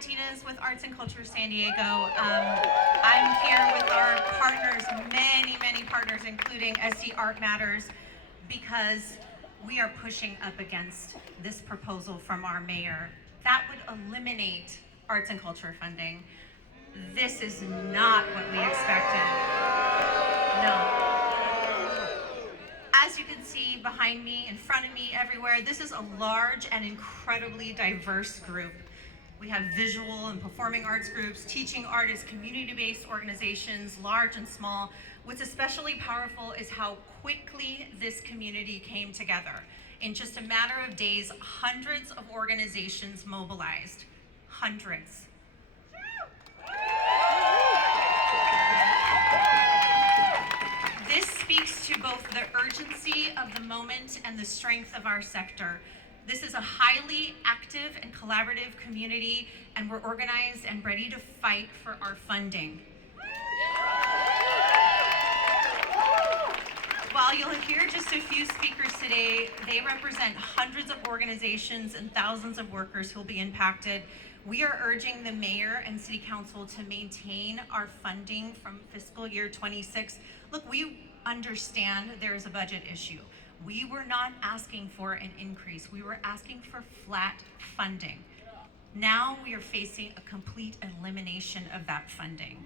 Martinez with Arts and Culture San Diego. I'm here with our partners, many partners, including SD Art Matters, because we are pushing up against this proposal from our mayor. That would eliminate arts and culture funding. This is not what we expected. No. As you can see behind me, in front of me, everywhere, this is a large and incredibly diverse group. We have visual and performing arts groups, teaching artists, community-based organizations, large and small. What's especially powerful is how quickly this community came together. In just a matter of days, hundreds of organizations mobilized. Hundreds. This speaks to both the urgency of the moment and the strength of our sector. This is a highly active and collaborative community, and we're organized and ready to fight for our funding. While you'll hear just a few speakers today, they represent hundreds of organizations and thousands of workers who'll be impacted. We are urging the mayor and city council to maintain our funding from fiscal year 26. Look, we understand there is a budget issue. We were not asking for an increase. We were asking for flat funding. Now we are facing a complete elimination of that funding.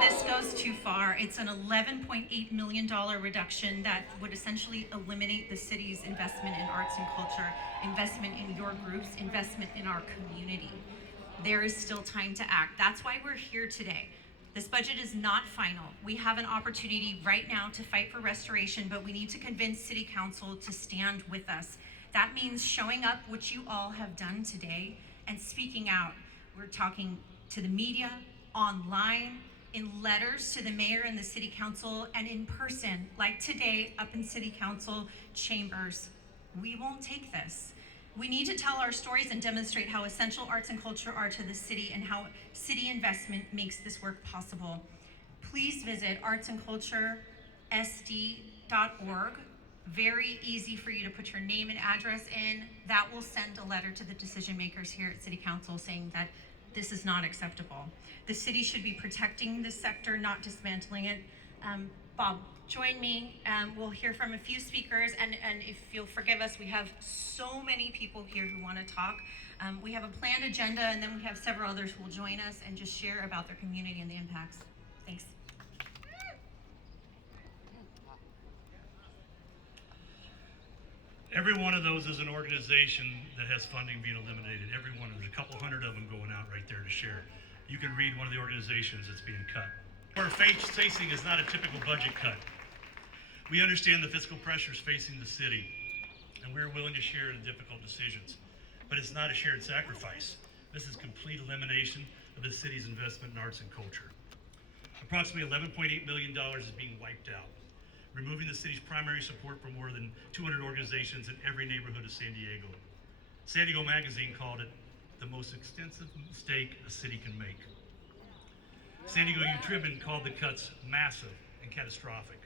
This goes too far. It's an $11.8 million reduction that would essentially eliminate the city's investment in arts and culture, investment in your groups, investment in our community. There is still time to act. That's why we're here today. This budget is not final. We have an opportunity right now to fight for restoration, but we need to convince City Council to stand with us. That means showing up, which you all have done today, and speaking out. We're talking to the media, online, in letters to the mayor and the City Council, and in person, like today, up in City Council chambers. We won't take this. We need to tell our stories and demonstrate how essential arts and culture are to the city and how city investment makes this work possible. Please visit artsandculturesd.org. Very easy for you to put your name and address in. That will send a letter to the decision makers here at City Council saying that this is not acceptable. The city should be protecting this sector, not dismantling it. Bob, join me. We'll hear from a few speakers, and if you'll forgive us, we have so many people here who want to talk. We have a planned agenda, and then we have several others who will join us and just share about their community and the impacts. Thanks. Every one of those is an organization that has funding being eliminated. Every one. There's a couple hundred of them going out right there to share. You can read one of the organizations that's being cut. What we're facing is not a typical budget cut. We understand the fiscal pressures facing the city, and we're willing to share in difficult decisions. But it's not a shared sacrifice. This is complete elimination of the city's investment in arts and culture. Approximately $11.8 million is being wiped out, removing the city's primary support for more than 200 organizations in every neighborhood of San Diego. San Diego Magazine called it the most extensive mistake a city can make. San Diego Tribune called the cuts massive and catastrophic.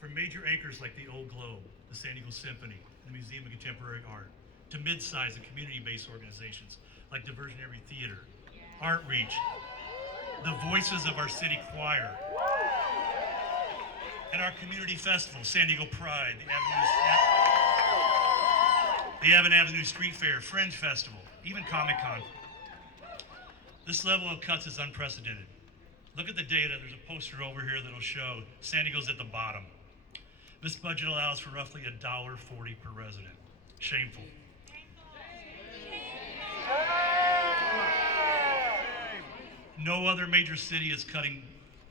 From major anchors like the Old Globe, the San Diego Symphony, and the Museum of Contemporary Art, to mid-sized and community-based organizations like Diversionary Theater, Art Reach, the voices of our city choir, and our community festival, San Diego Pride, the Avon Avenue Street Fair, Fringe Festival, even Comic-Con. This level of cuts is unprecedented. Look at the data. There's a poster over here that'll show San Diego's at the bottom. This budget allows for roughly $1.40 per resident. Shameful. No other major city is cutting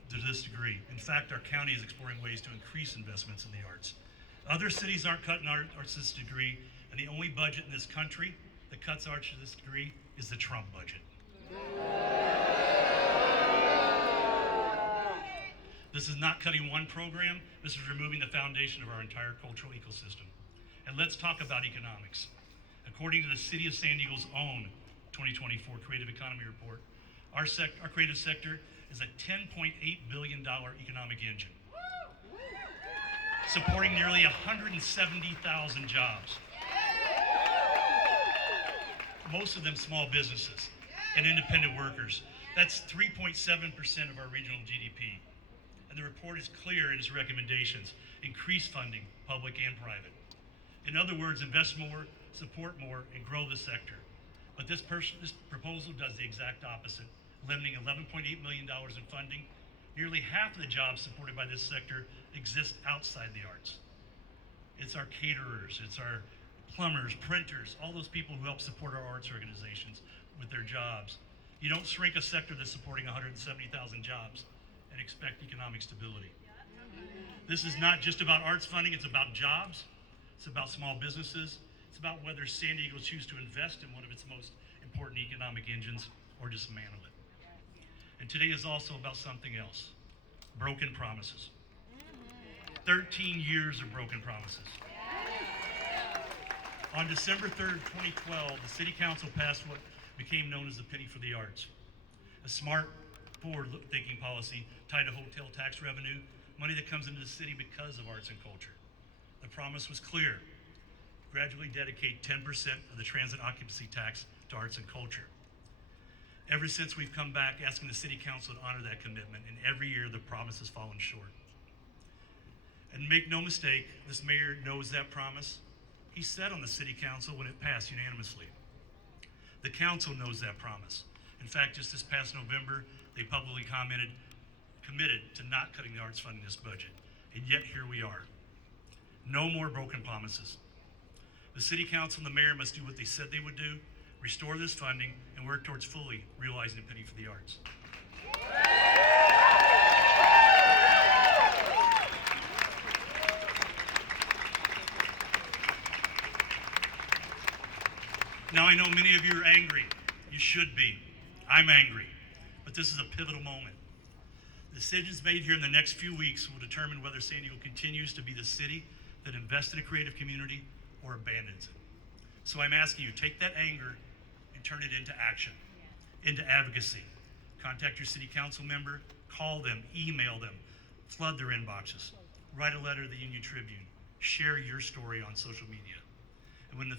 to this degree. In fact, our county is exploring ways to increase investments in the arts. Other cities aren't cutting arts to this degree, and the only budget in this country that cuts arts to this degree is the Trump budget. This is not cutting one program, this is removing the foundation of our entire cultural ecosystem. And let's talk about economics. According to the City of San Diego's own 2024 Creative Economy Report, our creative sector is a $10.8 billion economic engine, supporting nearly 170,000 jobs. most of them small businesses and independent workers. That's 3.7% of our regional GDP. And the report is clear in its recommendations: increase funding, public and private. In other words, invest more, support more, and grow the sector. But this proposal does the exact opposite, limiting $11.8 million in funding. Nearly half of the jobs supported by this sector exist outside the arts. It's our caterers, it's our plumbers, printers, all those people who help support our arts organizations with their jobs. You don't shrink a sector that's supporting 170,000 jobs and expect economic stability. This is not just about arts funding, it's about jobs, it's about small businesses, it's about whether San Diego chooses to invest in one of its most important economic engines or dismantle it. And today is also about something else: broken promises. 13 years of broken promises. On December 3rd, 2012, the City Council passed what became known as the Penny for the Arts, a smart, forward-thinking policy tied to hotel tax revenue, money that comes into the city because of arts and culture. The promise was clear: gradually dedicate 10% of the transit occupancy tax to arts and culture. Ever since, we've come back asking the City Council to honor that commitment, and every year the promise has fallen short. And make no mistake, this mayor knows that promise. He said on the City Council when it passed unanimously. The council knows that promise. In fact, just this past November, they publicly committed to not cutting the arts fund in this budget. And yet here we are. No more broken promises. The City Council and the mayor must do what they said they would do: restore this funding and work towards fully realizing a penny for the arts. Now, I know many of you are angry. You should be. I'm angry. But this is a pivotal moment. The decisions made here in the next few weeks will determine whether San Diego continues to be the city that invests in a creative community or abandons it. So I'm asking you, take that anger and turn it into action, into advocacy. Contact your city council member, call them, email them, flood their inboxes, write a letter to the Union Tribune, share your story on social media. And when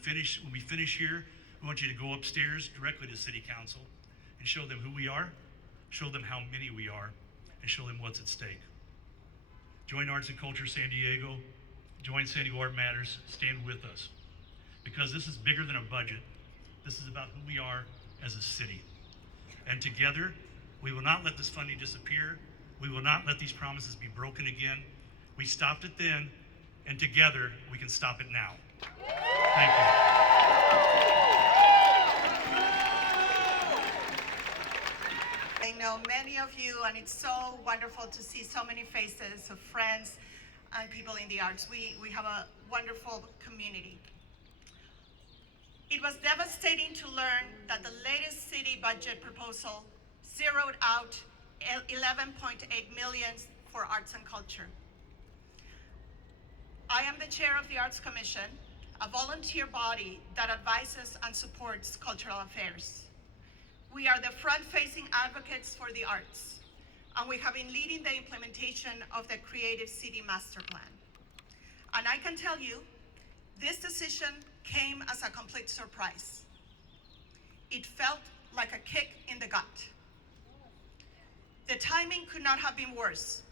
we finish here, we want you to go upstairs directly to City Council and show them who we are, show them how many we are, and show them what's at stake. Join Arts and Culture San Diego, join San Diego Art Matters, stand with us. Because this is bigger than a budget. This is about who we are as a city. And together, we will not let this funding disappear. We will not let these promises be broken again. We stopped it then, and together, we can stop it now. Thank you. I know many of you, and it's so wonderful to see so many faces of friends and people in the arts. We have a wonderful community. It was devastating to learn that the latest city budget proposal zeroed out $11.8 million for arts and culture. I am the chair of the Arts Commission, a volunteer body that advises and supports cultural affairs. We are the front-facing advocates for the arts, and we have been leading the implementation of the Creative City Master Plan. And I can tell you, this decision came as a complete surprise. It felt like a kick in the gut. The timing could not have been worse.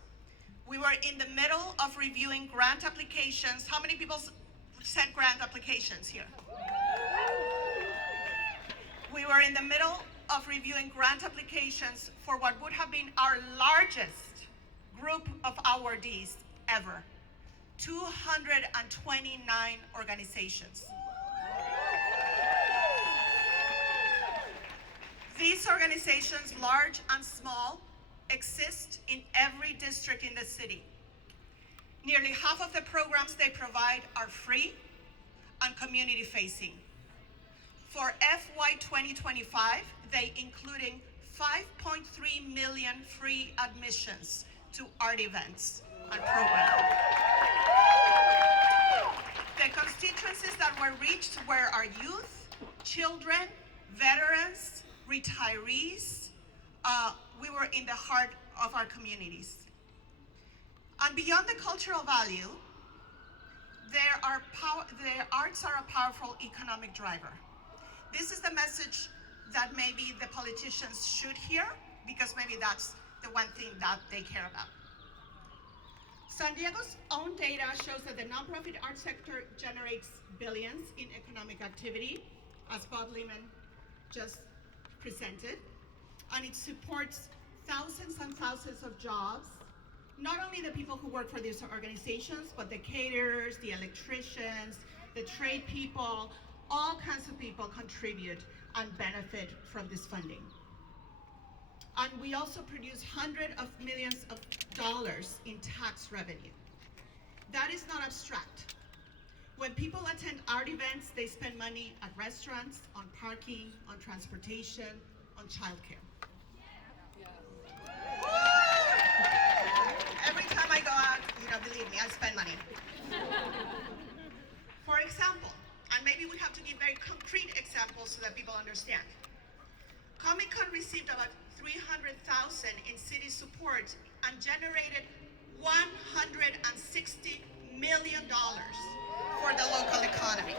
We were in the middle of reviewing grant applications. How many people sent grant applications here? We were in the middle of reviewing grant applications for what would have been our largest group of awardees ever, 229 organizations. These organizations, large and small, exist in every district in the city. Nearly half of the programs they provide are free and community-facing. For FY 2025, they including 5.3 million free admissions to art events and programs. The constituencies that were reached were our youth, children, veterans, retirees. We were in the heart of our communities. And beyond the cultural value, the arts are a powerful economic driver. This is the message that maybe the politicians should hear, because maybe that's the one thing that they care about. San Diego's own data shows that the nonprofit art sector generates billions in economic activity, as Bob Lehman just presented, and it supports thousands and thousands of jobs, not only the people who work for these organizations, but the caterers, the electricians, the trade people, all kinds of people contribute and benefit from this funding. And we also produce hundreds of millions of dollars in tax revenue. That is not abstract. When people attend art events, they spend money at restaurants, on parking, on transportation, on childcare. Every time I go out, believe me, I spend money. For example, and maybe we have to give very concrete examples so that people understand. Comic-Con received about $300,000 in city support and generated $160 million for the local economy.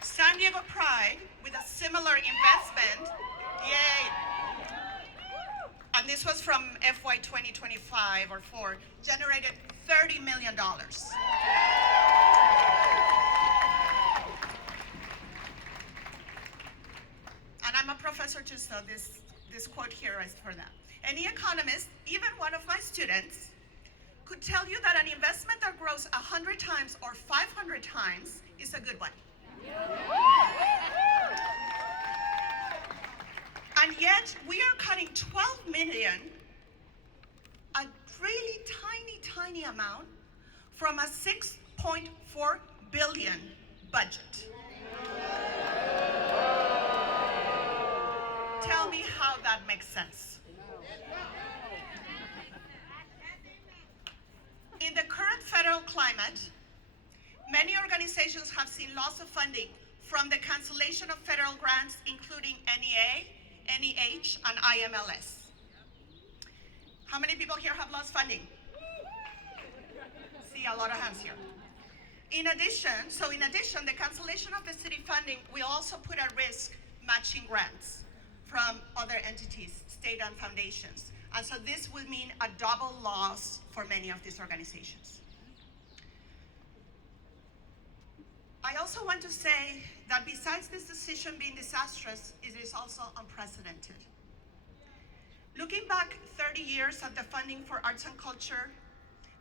San Diego Pride, with a similar investment, yay! And this was from FY 2025 or 4, generated $30 million. And I'm a professor too, so this quote here is for that. Any economist, even one of my students, could tell you that an investment that grows 100 times or 500 times is a good one. And yet, we are cutting 12 million, a really tiny amount, from a 6.4 billion budget. Tell me how that makes sense. In the current federal climate, many organizations have seen loss of funding from the cancellation of federal grants, including NEA, NEH, and IMLS. How many people here have lost funding? See a lot of hands here. In addition, the cancellation of the city funding will also put at risk matching grants from other entities, state and foundations. And so this would mean a double loss for many of these organizations. I also want to say that besides this decision being disastrous, it is also unprecedented. Looking back 30 years at the funding for arts and culture,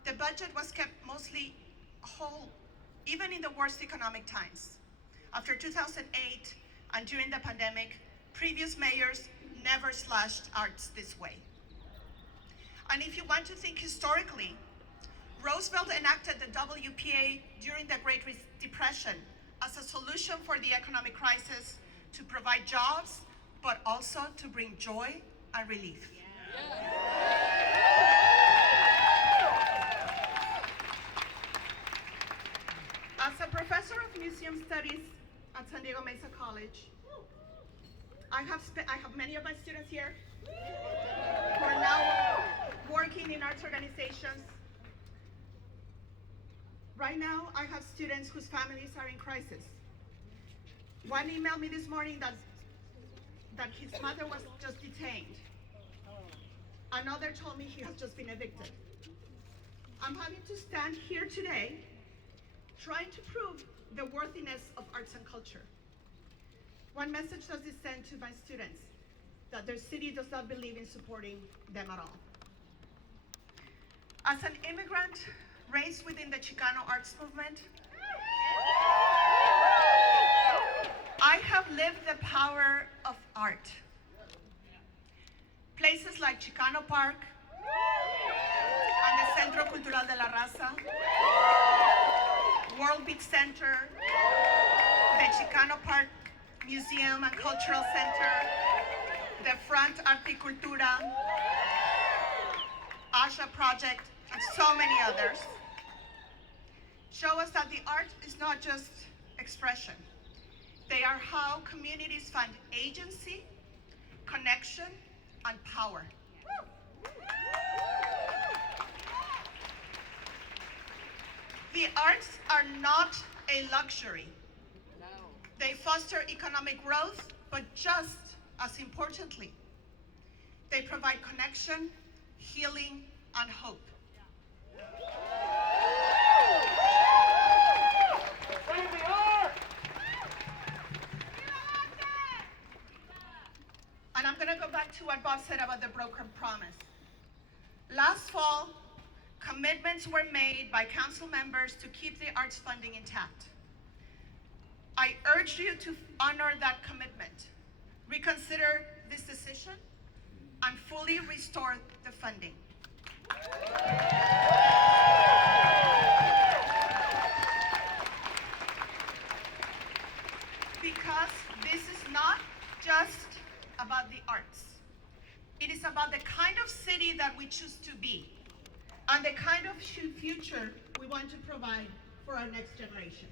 the budget was kept mostly whole, even in the worst economic times. After 2008 and during the pandemic, previous mayors never slashed arts this way. And if you want to think historically, Roosevelt enacted the WPA during the Great Depression as a solution for the economic crisis, to provide jobs, but also to bring joy and relief. As a professor of museum studies at San Diego Mesa College, I have many of my students here who are now working in arts organizations. Right now, I have students whose families are in crisis. One emailed me this morning that his mother was just detained. Another told me he has just been evicted. I'm having to stand here today trying to prove the worthiness of arts and culture. One message does this send to my students: that their city does not believe in supporting them at all. As an immigrant raised within the Chicano arts movement, I have lived the power of art. Places like Chicano Park and the Centro Cultural de la Raza, World Beach Center, the Chicano Park Museum and Cultural Center, the Front Articultura, Asha Project, and so many others, show us that the art is not just expression. They are how communities find agency, connection, and power. The arts are not a luxury. They foster economic growth, but just as importantly, they provide connection, healing, and hope. And I'm going to go back to what Bob said about the broken promise. Last fall, commitments were made by council members to keep the arts funding intact. I urge you to honor that commitment, reconsider this decision, and fully restore the funding. Because this is not just about the arts. It is about the kind of city that we choose to be and the kind of future we want to provide for our next generation.